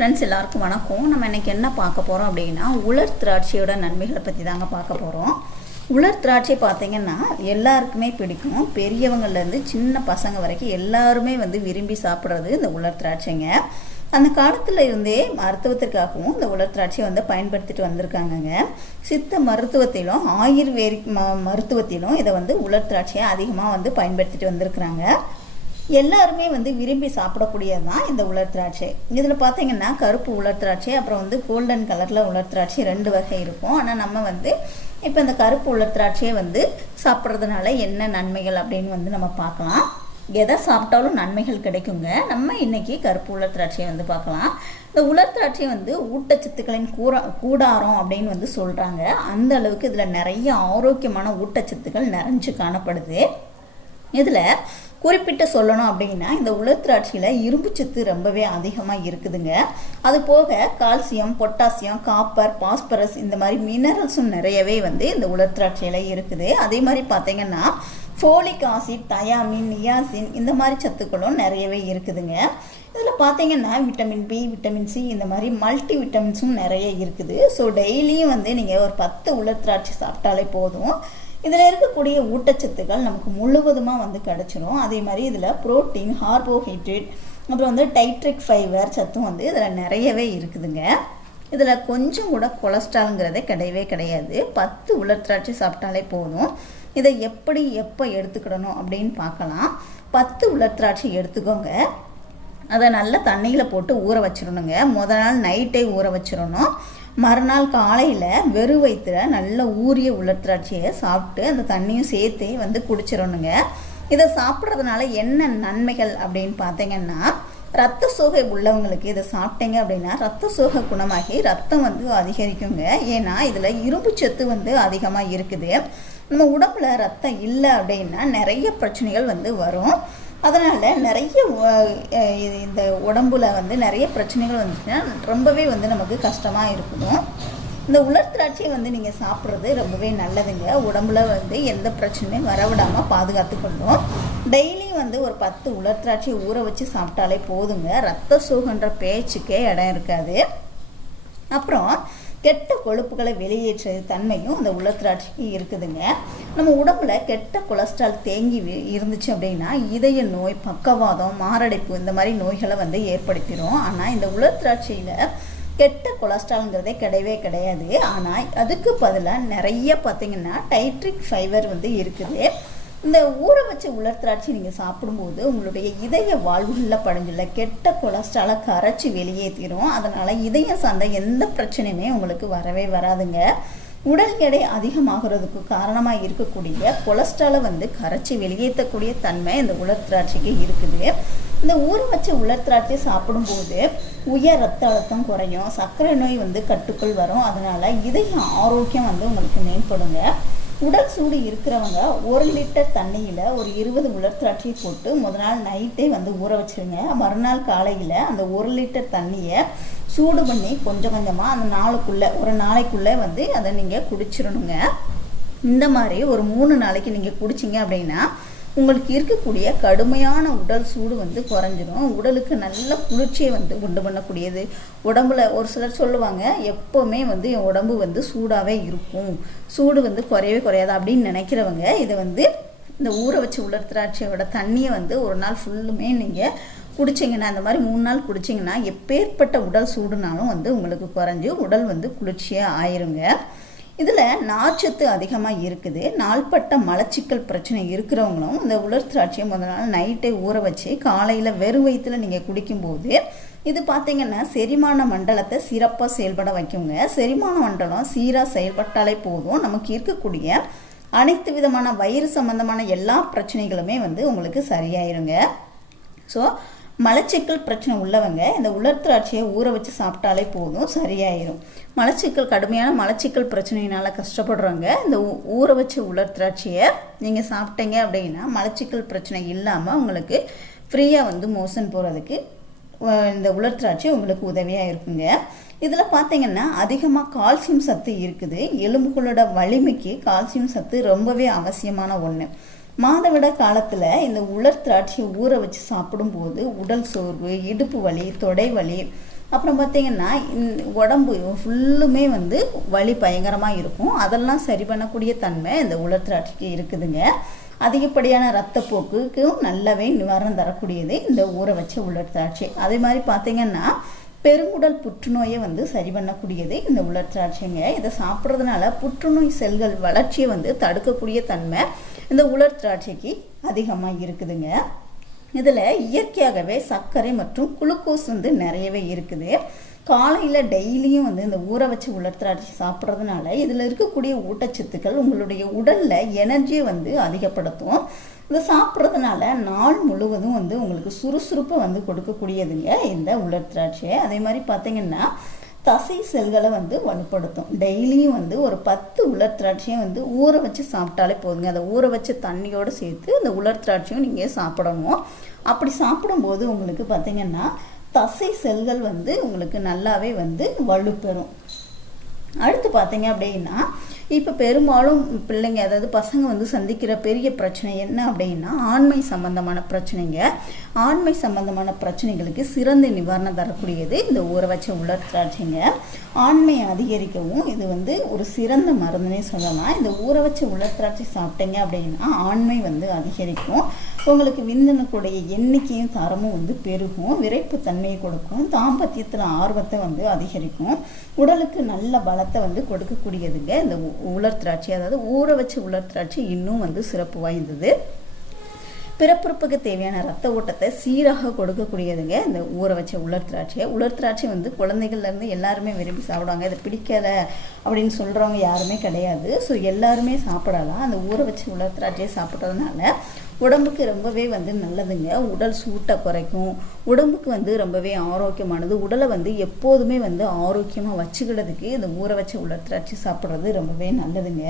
Friends எல்லாருக்கும் வணக்கம். நம்ம இன்னைக்கு என்ன பார்க்க போகிறோம் அப்படின்னா உலர் திராட்சையோட நன்மைகளை பற்றி தாங்க பார்க்க போகிறோம் உலர் திராட்சை பார்த்தீங்கன்னா எல்லாருக்குமே பிடிக்கும். பெரியவங்கள்லேருந்து சின்ன பசங்க வரைக்கும் எல்லாருமே வந்து விரும்பி சாப்பிட்றது இந்த உலர் திராட்சைங்க. அந்த காலத்தில் இருந்தே மருத்துவத்திற்காகவும் இந்த உலர் திராட்சையை வந்து பயன்படுத்திட்டு வந்திருக்காங்கங்க. சித்த மருத்துவத்திலும் ஆயுர்வேதிக் ம மருத்துவத்திலும் இதை வந்து உலர் திராட்சையை அதிகமாக வந்து பயன்படுத்திட்டு வந்திருக்கிறாங்க. எல்லாருமே வந்து விரும்பி சாப்பிடக்கூடியது தான் இந்த உலர் திராட்சை. இதில் பார்த்தீங்கன்னா கருப்பு உலர் திராட்சை அப்புறம் வந்து கோல்டன் கலரில் உலர் திராட்சை ரெண்டு வகை இருக்கும். ஆனால் நம்ம வந்து இப்போ இந்த கருப்பு உலர் திராட்சையை வந்து சாப்பிட்றதுனால என்ன நன்மைகள் அப்படின்னு வந்து நம்ம பார்க்கலாம். எதை சாப்பிட்டாலும் நன்மைகள் கிடைக்குங்க. நம்ம இன்னைக்கு கருப்பு உலர் திராட்சையை வந்து பார்க்கலாம். இந்த உலர் திராட்சை வந்து ஊட்டச்சத்துக்களின் கூற கூடாரம் அப்படின்னு வந்து சொல்கிறாங்க அந்த அளவுக்கு இதில் நிறைய ஆரோக்கியமான ஊட்டச்சத்துக்கள் நிறைஞ்சு காணப்படுது. இதில் குறிப்பிட்டு சொல்லணும் அப்படின்னா இந்த உலர் திராட்சையில் இரும்பு சத்து ரொம்பவே அதிகமாக இருக்குதுங்க. அது போக கால்சியம் பொட்டாசியம் காப்பர் பாஸ்பரஸ் இந்த மாதிரி மினரல்ஸும் நிறையவே வந்து இந்த உலர் திராட்சையில் இருக்குது. அதே மாதிரி பார்த்தீங்கன்னா ஃபோலிக் ஆசிட் தயாமின் நியாசின் இந்த மாதிரி சத்துக்களும் நிறையவே இருக்குதுங்க. இதில் பார்த்தீங்கன்னா விட்டமின் பி விட்டமின் சி இந்த மாதிரி மல்டி விட்டமின்ஸும் நிறைய இருக்குது. ஸோ டெய்லியும் வந்து நீங்கள் ஒரு பத்து உலர் திராட்சை சாப்பிட்டாலே போதும். இதில் இருக்கக்கூடிய ஊட்டச்சத்துக்கள் நமக்கு முழுவதுமாக வந்து கிடச்சிரும். அதே மாதிரி இதில் ப்ரோட்டீன் கார்போஹைட்ரேட் அப்புறம் வந்து டைட்ரிக் ஃபைபர் சத்தும் வந்து இதில் நிறையவே இருக்குதுங்க. இதில் கொஞ்சம் கூட கொலஸ்ட்ராலுங்கிறதே கிடையவே கிடையாது. பத்து உலர் திராட்சை சாப்பிட்டாலே போதும். இதை எப்படி எப்போ எடுத்துக்கிடணும் அப்படின்னு பார்க்கலாம். பத்து உலர் திராட்சை எடுத்துக்கோங்க. அதை நல்லா தண்ணியில் போட்டு ஊற வச்சிடணுங்க. முத நாள் நைட்டே ஊற வச்சிடணும். மறுநாள் காலையில் வெறும் வயிற்றுல நல்ல ஊறிய உலர் திராட்சையை சாப்பிட்டு அந்த தண்ணியும் சேர்த்து வந்து குடிச்சிடணுங்க இதை சாப்பிட்றதுனால என்ன நன்மைகள் அப்படின்னு பார்த்தீங்கன்னா ரத்த சோகை உள்ளவங்களுக்கு இதை சாப்பிட்டீங்க அப்படின்னா ரத்த சோகை குணமாகி ரத்தம் வந்து அதிகரிக்குங்க. ஏன்னா இதில் இரும்பு சத்து வந்து அதிகமாக இருக்குது. நம்ம உடம்புல ரத்தம் இல்லை அப்படின்னா நிறைய பிரச்சனைகள் வந்து வரும். அதனால் நிறைய இந்த உடம்புல வந்து நிறைய பிரச்சனைகள் வந்துச்சுன்னா ரொம்பவே வந்து நமக்கு கஷ்டமாக இருக்கணும் இந்த உலர் திராட்சையை வந்து நீங்கள் சாப்பிட்றது ரொம்பவே நல்லதுங்க. உடம்புல வந்து எந்த பிரச்சனையும் வரவிடாமல் பாதுகாத்து கொள்ளும் டெய்லியும் வந்து ஒரு பத்து உலர் திராட்சையை ஊற வச்சு சாப்பிட்டாலே போதுங்க. ரத்த சோகன்ற பேச்சுக்கே இடம் இருக்காது. அப்புறம் கெட்ட கொழுப்புகளை வெளியேற்ற தன்மையும் அந்த உலர் திராட்சைக்கு இருக்குதுங்க. நம்ம உடம்புல கெட்ட கொலஸ்ட்ரால் தேங்கி இருந்துச்சு அப்படின்னா இதய நோய் பக்கவாதம் மாரடைப்பு இந்த மாதிரி நோய்களை வந்து ஏற்படுத்திடும் ஆனால் இந்த உலர் திராட்சையில் கெட்ட கொலஸ்ட்ரால்ங்கிறதே கிடையவே கிடையாது. ஆனால் அதுக்கு பதிலாக நிறைய பார்த்தீங்கன்னா டைட்ரிக் ஃபைபர் வந்து இருக்குது. இந்த ஊற வச்ச உலர் திராட்சை நீங்கள் சாப்பிடும்போது உங்களுடைய இதய வாழ்வுகளில் படைஞ்சுள்ள கெட்ட கொலஸ்ட்ராலை கரைச்சி வெளியேற்றிடும் அதனால் இதயம் சார்ந்த எந்த பிரச்சனையுமே உங்களுக்கு வரவே வராதுங்க. உடல் எடை அதிகமாகிறதுக்கு காரணமாக இருக்கக்கூடிய கொலஸ்ட்ராலை வந்து கரைச்சி வெளியேற்றக்கூடிய தன்மை இந்த உலர் திராட்சைக்கு இருக்குது. இந்த ஊற வச்ச உலர் திராட்சை சாப்பிடும்போது உயர் ரத்த அழுத்தம் குறையும் சர்க்கரை நோய் வந்து கட்டுக்குள் வரும். அதனால் இதய ஆரோக்கியம் வந்து உங்களுக்கு மேம்படுங்க. உடல் சூடு இருக்கிறவங்க ஒரு லிட்டர் தண்ணியில் ஒரு இருபது உலர் திராட்சையை போட்டு முதல் நாள் நைட்டே வந்து ஊற வச்சுருங்க. மறுநாள் காலையில் அந்த ஒரு லிட்டர் தண்ணியை சூடு பண்ணி கொஞ்சம் கொஞ்சமாக அந்த நாளுக்குள்ளே ஒரு நாளைக்குள்ளே வந்து அதை நீங்கள் குடிச்சிடணுங்க. இந்த மாதிரி ஒரு மூணு நாளைக்கு நீங்கள் குடிச்சிங்க அப்படின்னா உங்களுக்கு இருக்கக்கூடிய கடுமையான உடல் சூடு வந்து குறைஞ்சிரும். உடலுக்கு நல்ல குளிர்ச்சியை வந்து உண்டு பண்ணக்கூடியது. உடம்புல ஒரு சிலர் சொல்லுவாங்க எப்போவுமே வந்து என் உடம்பு வந்து சூடாகவே இருக்கும். சூடு வந்து குறையவே குறையாது அப்படின்னு நினைக்கிறவங்க இதை வந்து இந்த ஊற வச்சு உலர் திராட்சையோட தண்ணியை வந்து ஒரு நாள் ஃபுல்லுமே நீங்கள் குடிச்சிங்கன்னா அந்த மாதிரி மூணு நாள் குடிச்சிங்கன்னா எப்பேற்பட்ட உடல் சூடுனாலும் வந்து உங்களுக்கு குறைஞ்சி உடல் வந்து குளிர்ச்சியாக ஆயிருங்க. இதில் நார்ச்சத்து அதிகமாக இருக்குது. நாள்பட்ட மலச்சிக்கல் பிரச்சனை இருக்கிறவங்களும் இந்த உலர் திராட்சையை முதல் நாள் நைட்டே ஊற வச்சு காலையில் வெறும் வயிற்றில் நீங்கள் குடிக்கும்போது இது பார்த்தீங்கன்னா செரிமான மண்டலத்தை சிறப்பாக செயல்பட வைக்குங்க. செரிமான மண்டலம் சீராக செயல்பட்டாலே போதும். நமக்கு இருக்கக்கூடிய அனைத்து விதமான வயிறு சம்பந்தமான எல்லா பிரச்சனைகளுமே வந்து உங்களுக்கு சரியாயிருங்க. ஸோ மலச்சிக்கல் பிரச்சனை உள்ளவங்க இந்த உலர் திராட்சையை ஊற வச்சு சாப்பிட்டாலே போதும் சரியாயிரும். மலச்சிக்கல் கடுமையான மலச்சிக்கல் பிரச்சனையினால் கஷ்டப்படுறவங்க இந்த ஊற வச்ச உலர் திராட்சையை நீங்கள் சாப்பிட்டீங்க அப்படின்னா மலச்சிக்கல் பிரச்சனை இல்லாமல் உங்களுக்கு ஃப்ரீயாக வந்து மோசன் போகிறதுக்கு இந்த உலர் திராட்சை உங்களுக்கு உதவியாக இருக்குங்க. இதில் பார்த்தீங்கன்னா அதிகமாக கால்சியம் சத்து இருக்குது. எலும்புகளோட வலிமைக்கு கால்சியம் சத்து ரொம்பவே அவசியமான ஒன்று மாதவிட காலத்தில் இந்த உலர் திராட்சையை ஊற வச்சு சாப்பிடும்போது உடல் சோர்வு இடுப்பு வலி தொடை வலி அப்புறம் பார்த்தீங்கன்னா உடம்பு ஃபுல்லுமே வந்து வலி பயங்கரமாக இருக்கும். அதெல்லாம் சரி பண்ணக்கூடிய தன்மை இந்த உலர் திராட்சைக்கு இருக்குதுங்க. அதிகப்படியான ரத்தப்போக்குக்கும் நல்லாவே நிவாரணம் தரக்கூடியது இந்த ஊற வச்ச உலர் திராட்சை. அதே மாதிரி பார்த்தீங்கன்னா பெருங்குடல் புற்றுநோயை வந்து சரி பண்ணக்கூடியது இந்த உலர் திராட்சைங்க. இதை சாப்பிட்றதுனால புற்றுநோய் செல்கள் வளர்ச்சியை வந்து தடுக்கக்கூடிய தன்மை இந்த உலர் திராட்சைக்கு அதிகமாக இருக்குதுங்க. இதில் இயற்கையாகவே சர்க்கரை மற்றும் குளுக்கோஸ் வந்து நிறையவே இருக்குது. காலையில் டெய்லியும் வந்து இந்த ஊற வச்சு உலர் திராட்சை சாப்பிட்றதுனால இதில் இருக்கக்கூடிய ஊட்டச்சத்துக்கள் உங்களுடைய உடலில் எனர்ஜியை வந்து அதிகப்படுத்தும். இதை சாப்பிட்றதுனால நாள் முழுவதும் வந்து உங்களுக்கு சுறுசுறுப்பை வந்து கொடுக்கக்கூடியதுங்க இந்த உலர் திராட்சை. அதே மாதிரி பார்த்தீங்கன்னா தசை செல்களை வந்து வலுப்படுத்தும். டெய்லியும் வந்து ஒரு பத்து உலர் திராட்சையும் வந்து ஊற வச்சு சாப்பிட்டாலே போதுங்க. அதை ஊற வச்ச தண்ணியோடு சேர்த்து அந்த உலர் திராட்சையும் நீங்கள் சாப்பிடணும். அப்படி சாப்பிடும்போது உங்களுக்கு பார்த்தீங்கன்னா தசை செல்கள் வந்து உங்களுக்கு நல்லாவே வந்து வலுப்பெறும். அடுத்து பார்த்தீங்க அப்படின்னா இப்போ பெரும்பாலும் பிள்ளைங்க அதாவது பசங்க வந்து சந்திக்கிற பெரிய பிரச்சனை என்ன அப்படின்னா ஆண்மை சம்பந்தமான பிரச்சனைங்க. ஆண்மை சம்பந்தமான பிரச்சனைகளுக்கு சிறந்த நிவாரணம் தரக்கூடியது இந்த ஊற வச்ச உலர் திராட்சைங்க ஆண்மையை அதிகரிக்கவும் இது வந்து ஒரு சிறந்த மருந்துனே சொல்லலாம். இந்த ஊற வச்ச உலர் திராட்சை சாப்பிட்டீங்க அப்படின்னா ஆண்மை வந்து அதிகரிக்கும். உங்களுக்கு விந்தணுக்குடைய எண்ணிக்கையும் தரமும் வந்து பெருகும். விரைப்பு தன்மையை கொடுக்கும். தாம்பத்தியத்தில் ஆர்வத்தை வந்து அதிகரிக்கும். உடலுக்கு நல்ல பலத்தை வந்து கொடுக்கக்கூடியதுங்க. இந்த உலர் திராட்சை அதாவது ஊற வச்ச உலர் திராட்சை இன்னும் வந்து சிறப்பு வாய்ந்தது. பிறப்புறுப்புக்கு தேவையான ரத்த ஓட்டத்தை சீராக கொடுக்கக்கூடியதுங்க. இந்த ஊற வச்ச உலர் திராட்சை. உலர் திராட்சை வந்து குழந்தைகள்லேருந்து எல்லாருமே விரும்பி சாப்பிடுவாங்க. இதை பிடிக்கலை அப்படின்னு சொல்கிறவங்க யாருமே கிடையாது. ஸோ எல்லாருமே சாப்பிடலாம். அந்த ஊற வச்ச உலர் திராட்சையை சாப்பிட்றதுனால உடம்புக்கு ரொம்பவே வந்து நல்லதுங்க. உடல் சூட்டை குறைக்கும். உடம்புக்கு வந்து ரொம்பவே ஆரோக்கியமானது. உடலை வந்து எப்போதுமே வந்து ஆரோக்கியமாக வச்சுக்கிறதுக்கு இந்த ஊற வச்ச உலர் திராட்சை சாப்பிட்றது ரொம்பவே நல்லதுங்க.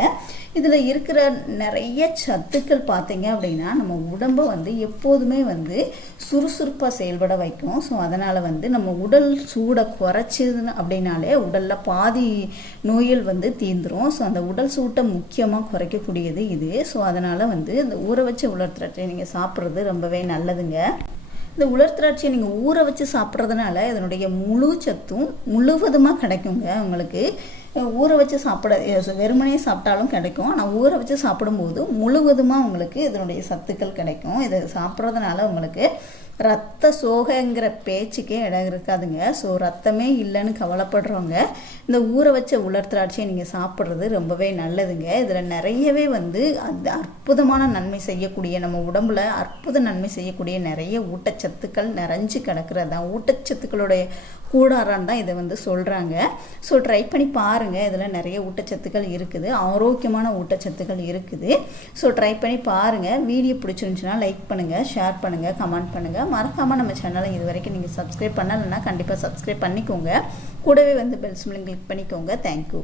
இதில் இருக்கிற நிறைய சத்துக்கள் பார்த்தீங்க அப்படின்னா நம்ம உடம்பை வந்து எப்போதுமே வந்து சுறுசுறுப்பாக செயல்பட வைக்கும். ஸோ அதனால் வந்து நம்ம உடல் சூடை குறைச்சிதுன்னு அப்படின்னாலே உடலில் பாதி நோய்கள் வந்து தீந்துரும். ஸோ அந்த உடல் சூட்டை முக்கியமாக குறைக்கக்கூடியது இது. ஸோ அதனால் வந்து இந்த ஊற வச்ச உலர் திராட்சை நீங்கள் சாப்பிட்றது ரொம்பவே நல்லதுங்க. இந்த உலர் திராட்சையை நீங்கள் ஊற வச்சு சாப்பிட்றதுனால இதனுடைய முழு சத்தும் முழுவதுமாக கிடைக்குங்க உங்களுக்கு. ஊற வச்சு சாப்பிட வெறுமனே சாப்பிட்டாலும் கிடைக்கும். ஆனால் ஊற வச்சு சாப்பிடும்போது முழுவதுமாக உங்களுக்கு இதனுடைய சத்துக்கள் கிடைக்கும். இதை சாப்பிட்றதுனால உங்களுக்கு ரத்த சோகைங்கிற பேச்சுக்கே இடம் இருக்காதுங்க. ஸோ ரத்தமே இல்லைன்னு கவலைப்படுறவங்க இந்த ஊற வச்ச உலர் திராட்சையை நீங்கள் சாப்பிட்றது ரொம்பவே நல்லதுங்க. இதில் நிறையவே வந்து அந்த அற்புதமான நன்மை செய்யக்கூடிய நம்ம உடம்புல அற்புத நன்மை செய்யக்கூடிய நிறைய ஊட்டச்சத்துக்கள் நிறைஞ்சு கிடக்கிறது தான். ஊட்டச்சத்துக்களுடைய கூடாரான் தான் இதை வந்து சொல்கிறாங்க ஸோ ட்ரை பண்ணி பாருங்கள் இதில் நிறைய ஊட்டச்சத்துக்கள் இருக்குது. ஆரோக்கியமான ஊட்டச்சத்துக்கள் இருக்குது. ஸோ ட்ரை பண்ணி பாருங்கள் வீடியோ பிடிச்சிருந்துச்சுன்னா லைக் பண்ணுங்கள் ஷேர் பண்ணுங்கள் கமெண்ட் பண்ணுங்கள் மறக்காமல் நம்ம சேனலை இது வரைக்கும் நீங்கள் சப்ஸ்கிரைப் பண்ணலைன்னா கண்டிப்பாக சப்ஸ்கிரைப் பண்ணிக்கோங்க. கூடவே வந்து பெல் சிம்லிங் கிளிக் பண்ணிக்கோங்க. Thank you